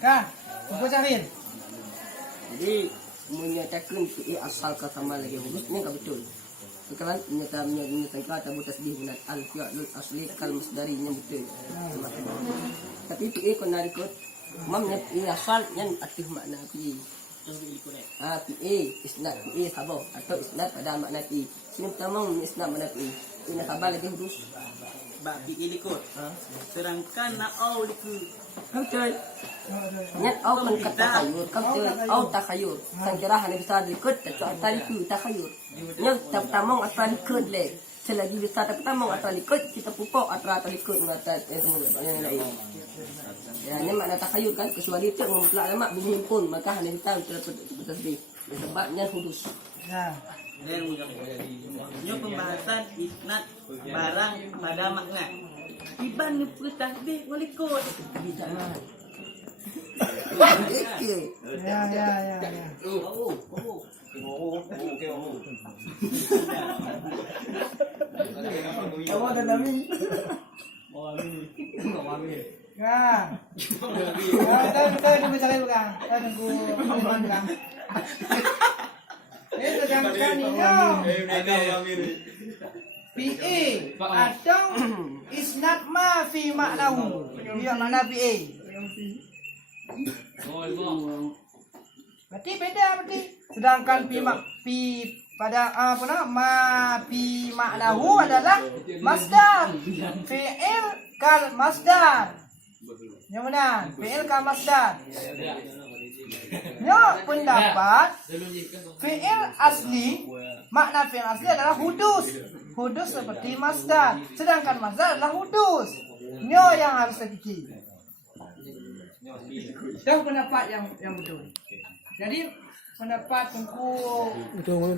Kan? Buku cari. Jadi menyatakan asal kata lagi huruf ni tak betul. Sekarang menyatakan kata tasbih dengan al-fi'lul asli kal masdarinya betul. Tapi PA kau nak ikut mamnya asal yang aktif makna PA. PA isnad PA khabar atau isnad pada makna PA. Sini pertama isnad makna PA. Ini khabar lagi huruf. Bak PA ikut. Sedangkan na'au ikut. Betul. Nyat au kan kata takhayur, au takhayur. Sangkira hanya bisa ikut tak ikut takhayur. Nyat tamong atau ikut le. Selagi bisa tamong atau ikut kita pupuk atau ikut mengata yang lain. Ya, ini makna takhayur kan kecuali itu memplak lama berhimpun maka hanya kita tasbih. Sebabnya hudus. Ya. Ini pembahasan isnad barang pada makna. Iban ni tasbih ikut. Jangan. Ya. Kamu ada nami? Ya. Kita mencari bukan. Kita tunggu Aliman bukan. Sedangkan ini PA atau isnad ma fi maknahu. Dia makna PA. Berarti beda berarti. Sedangkan pada apa nama ma fi maknahu adalah masdar. Fi'il kal masdar. Yang mana? Fi'il kal masdar. Ya pendapat fi'il asli, makna fi'il asli adalah hudus. Hudus seperti masdar. Sedangkan masdar adalah hudus. Nyo yang harus terfikir. Itu pendapat yang betul. Jadi pendapat Tengku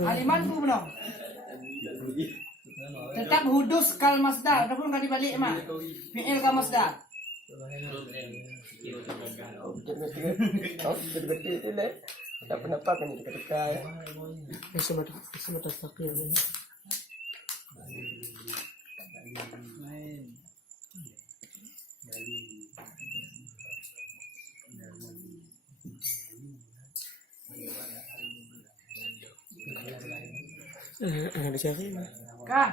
Aliman tu benar. Tetap hudus kal masdar, ataupun kali balik mak. Fi'il kal masdar. Betul-betul itu lah. Tak pendapat kan ketika Semua takdir. ada siapa? Kah?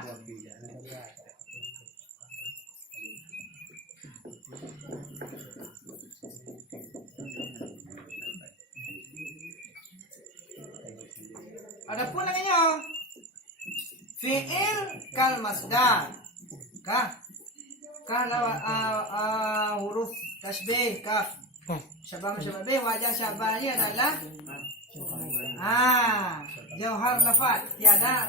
Adapun namanya fi'il kal masdar. Kah? Huruf tasbih kaf. Syabah wajah syabahnya adalah jauhar lafaz tiada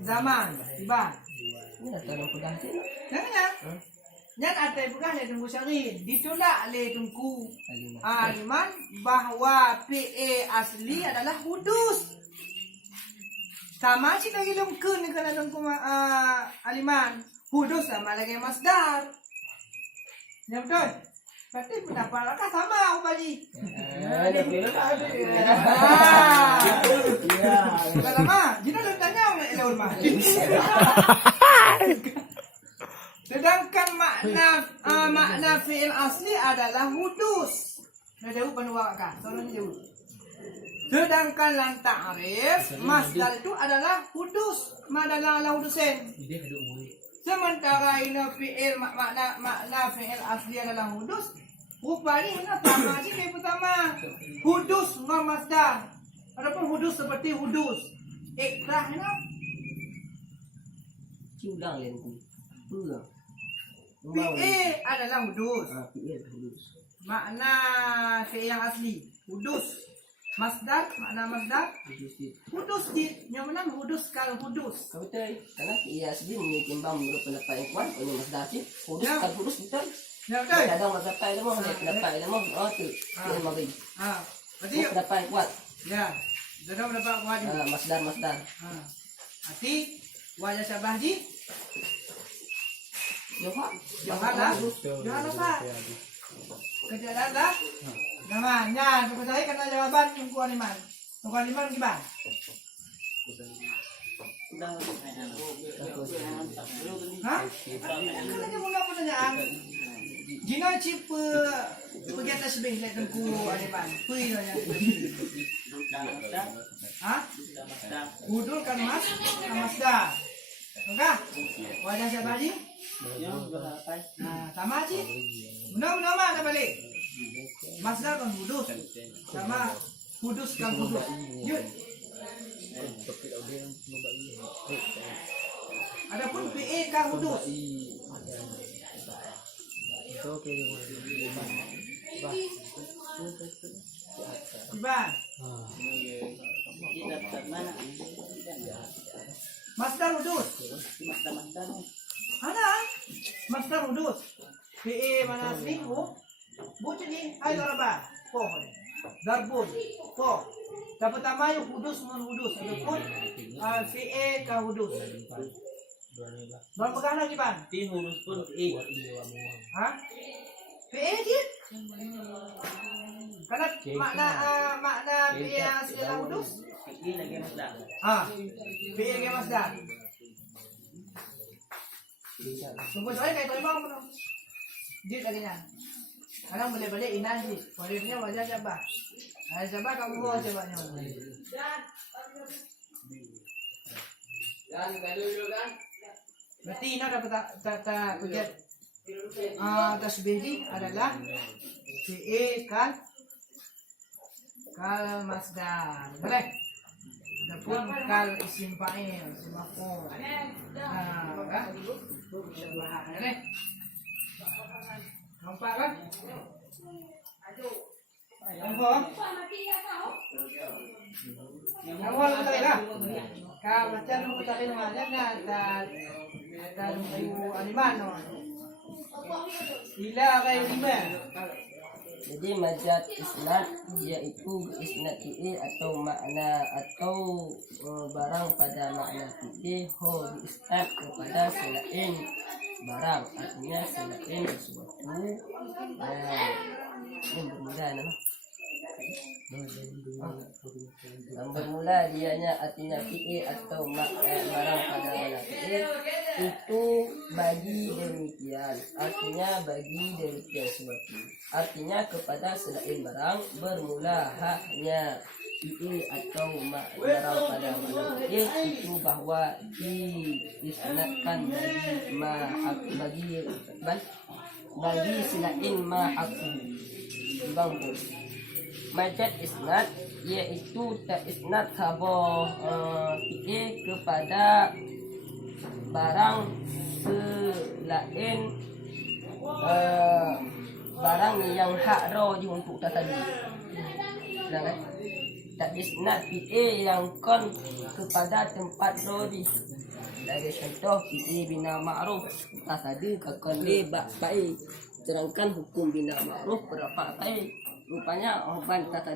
zaman tiba. Ini tolong pegang sini. Jangan. Yang ada bukan le tunggu syari ditolak le tunggu Aliman bahawa PA asli adalah hudus. Sama si lagi lungkun ni kana tunggu Aliman hudus sama lagi masdar. Ya betul. Berarti pendapat kakak sama Ubali. Sama. Jika lu tanya oleh ulama. Sedangkan makna fi'il asli adalah hudus. Nah, jauh penuh kan? Soalnya jauh. Sedangkan lan ta'rif masdar itu adalah hudus. Madalah ala hudusen. Sementara ini fi'il makna fi'il asli adalah hudus. Rupanya ini sama sih yang pertama. Hudus dengan masdar. Adapun hudus seperti hudus. Ikrah ini. Ulang lagi. Ulang. PA adalah hudus. PA hudus. Makna fi'il yang asli hudus. Masdar, makna masdar hudus yang mana hudus kalau hudus. Betul. Karena ia sendiri menimbang menurut pendapat yang kuat oleh masdar sih. Hudus kalau hudus betul. Ya betul. Ada pendapat ilmu, ada pendapat ilmu. Oh tu. Ilmu bagi. Berarti pendapat yang kuat. Ya. Ada pendapat kuat. Masdar. Berarti wajah syabah di Johan apa? Kejadian lah. Namanya, saya kena jawaban Tunggu Aliman. Tunggu Aliman gimana? Hah? Kan aja mula pertanyaan. Jina cipa pergi atas sebih lihat tengku adepan. Pui dah ya. Ha? Hudul kan mas, Mazda. Okah? Wajah siapa ni? Sama sih. Benar mah dah balik. Mazda kan hudus. Sama hudus kan hudus. Yuk. Adapun PA kan hudus. Iban. Master hudus. Ana. Master hudus. PA mana selingkuh? Bukan ni ay daraba. Po. Darbun. Po. Dapat tama yung hudus mon hudus. Adapun PA ka hudus. Berapa magkano ni Ban? Huruf pun E. Ha? PA dia? Karena makna PA sila hudus? E lagi Mazda. Ah, PA lagi Mazda. Tunggu soalnya kayak terima mo. Jit lagi niya. Alam balik-balik inan jit. Kualitinya wajah siapa? Ada siapa kamu bawa coba niyo. Dan dulu kan. Berarti ini dapat tak ujian. Tasbih adalah PA kal Mazda. Boleh? Adapun kal isim fa'il, isim maf'ul. Boleh? Nampak kan? Nampak? Awal betul lah. Kau macam lu tak kena macam dan animan no. Sila kayak lima. Jadi majaz isnad yaitu isnad fi'il atau makna atau barang pada makna fi'il isnad kepada selain barang, artinya selain sesuatu yang bermula nama. Yang bermula dianya artinya fi'il atau barang pada makna fi'il itu bagi demikian, artinya bagi demikian sesuatu, artinya kepada selain barang bermula haknya fi'il atau barang pada makna fi'il itu bahwa diisnadkan bagi selain ma'aku dibangkut. Majaz isnad yaitu isnad khabar fi'il kepada barang selain barang yang hak roji untuk tadi. Nah, tak isnad fi'il yang kon kepada tempat roji. Dari contoh fi'il bina ma'ruf tadi kakon le baik terangkan hukum bina ma'ruf berapa baik. Rupanya obat tadi